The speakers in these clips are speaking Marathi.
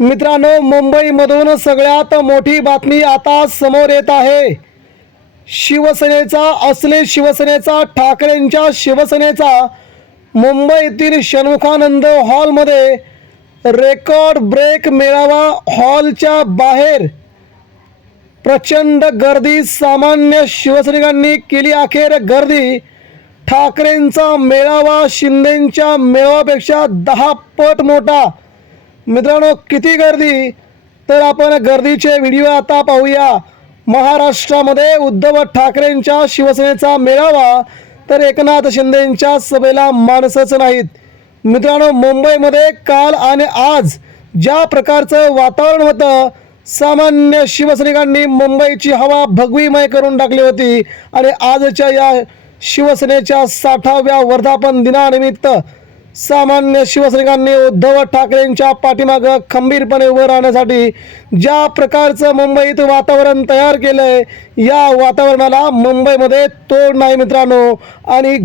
मित्रांनो, मुंबईमधून सगळ्यात मोठी बातमी आता समोर येत आहे। शिवसेनेचा ठाकरेंच्या शिवसेनेचा मुंबईतील षण्मुखानंद हॉलमध्ये रेकॉर्ड ब्रेक मेळावा। हॉलच्या बाहेर प्रचंड गर्दी, सामान्य शिवसैनिकांनी केली अखेर गर्दी। ठाकरेंचा मेळावा शिंदेंच्या मेळाव्यापेक्षा 10 पट मोठा। मित्रांनो, किती गर्दी, तर आपण गर्दीचे व्हिडिओ आता पाहूया। महाराष्ट्रामध्ये उद्धव ठाकरेंच्या शिवसेनेचा मेळावा, तर एकनाथ शिंदेंच्या सभेला माणसंच नाहीत। मित्रांनो, मुंबईमध्ये काल आणि आज ज्या प्रकारचं वातावरण होतं, सामान्य शिवसैनिकांनी मुंबईची हवा भगवीमय करून टाकली होती। आणि आजच्या या शिवसेनेच्या 60व्या वर्धापन दिनानिमित्त सामान्य शिवसैनिकांनी उद्धव ठाकरेंच्या पाठीमागं खंबीरपणे उभं राहण्यासाठी ज्या प्रकारचं मुंबईत वातावरण तयार केलंय, या वातावरणाला मुंबईमध्ये तोड नाही मित्रांनो। आणि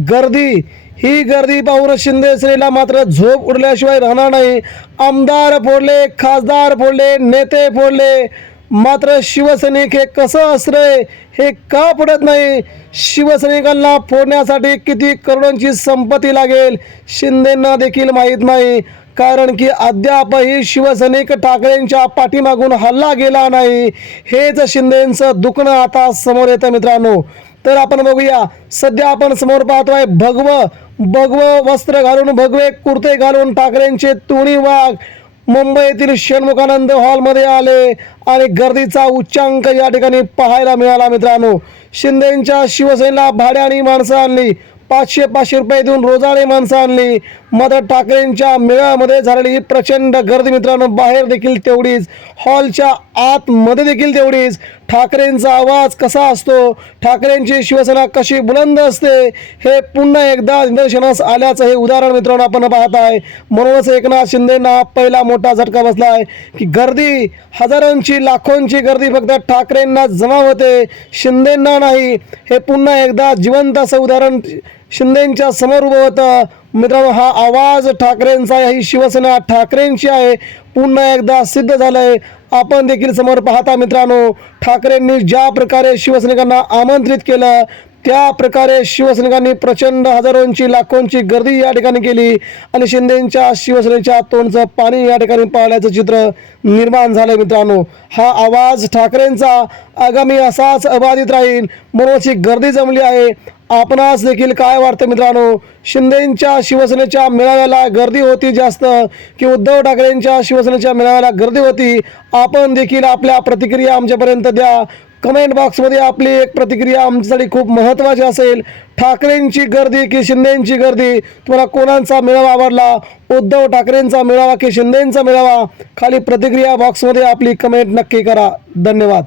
ही गर्दी पाहून शिंदे सेनेला मात्र झोप उडल्याशिवाय राहणार नाही। आमदार फोडले, खासदार फोडले, नेते फोडले, मात्र शिवसैनिक हे कसं असतंय हे का पडत नाही। शिवसैनिकांना फोडण्यासाठी किती करोडोंची संपत्ती लागेल शिंदेंना देखील माहीत नाही, कारण की अद्यापही शिवसैनिक ठाकरेंच्या पाठीमागून हल्ला गेला नाही। हेच शिंदेंचं दुखणं आता समोर येतं मित्रांनो। तर आपण बघूया, सध्या आपण समोर पाहतोय भगवं वस्त्र घालून, भगवे कुर्ते घालून ठाकरेंचे तुणी वाघ मुंबईतील षण्मुखानंद हॉलमध्ये आले आणि गर्दीचा उच्चांक या ठिकाणी पाहायला मिळाला मित्रांनो। शिंदेंच्या शिवसेनेला भाड्याने माणसं आणली, 500 रुपये देऊन रोजाने माणसं आणली, मात्र ठाकरेंच्या मेळाव्यामध्ये झालेली ही प्रचंड गर्दी मित्रांनो, बाहेर देखील तेवढीच, हॉलच्या आतमध्ये देखील तेवढीच। ठाकरेंचा आवाज कसा असतो, ठाकरेंची शिवसेना कशी बुलंद असते, हे पुन्हा एकदा निदर्शनास आल्याचं हे उदाहरण मित्रांनो आपण पाहत आहे। म्हणूनच एकनाथ शिंदेंना पहिला मोठा झटका बसला आहे की गर्दी, हजारांची लाखोंची गर्दी फक्त ठाकरेंना जमा होते, शिंदेंना नाही। हे पुन्हा एकदा जिवंत असं उदाहरण शिंदेंच्या समोर उभं होतं मित्रांनो। हा आवाज ठाकरेंचा आहे, ही शिवसेना ठाकरेंची आहे, पुन्हा एकदा सिद्ध झालंय। आपण देखील समोर पाहता मित्रांनो, ठाकरेंनी ज्या प्रकारे शिवसैनिकांना आमंत्रित केलं, त्या प्रकारे शिवसैनिकांनी प्रचंड हजारोंची लाखोंची गर्दी या ठिकाणी केली आणि शिंदेंच्या शिवसेनेच्या तोंडचं पाणी या ठिकाणी पाळल्याचं चित्र निर्माण झालं मित्रांनो। हा आवाज ठाकरेंचा आगामी असाच अबाधित राहील, म्हणून गर्दी जमली आहे। आपणास देखील काय वाटतं मित्रांनो, शिंदेंच्या शिवसेनेच्या मेळाव्याला गर्दी होती जास्त की उद्धव ठाकरेंच्या शिवसेनेच्या मेळाव्याला गर्दी होती? आपण देखील आपल्या प्रतिक्रिया आमच्यापर्यंत द्या। कमेंट बॉक्समध्ये आपली एक प्रतिक्रिया आमच्यासाठी खूप महत्त्वाची असेल। ठाकरेंची गर्दी की शिंदेंची गर्दी, तुम्हाला कोणाचा मेळावा आवडला, उद्धव ठाकरेंचा मेळावा की शिंदेंचा मेळावा? खाली प्रतिक्रिया बॉक्समध्ये आपली कमेंट नक्की करा। धन्यवाद।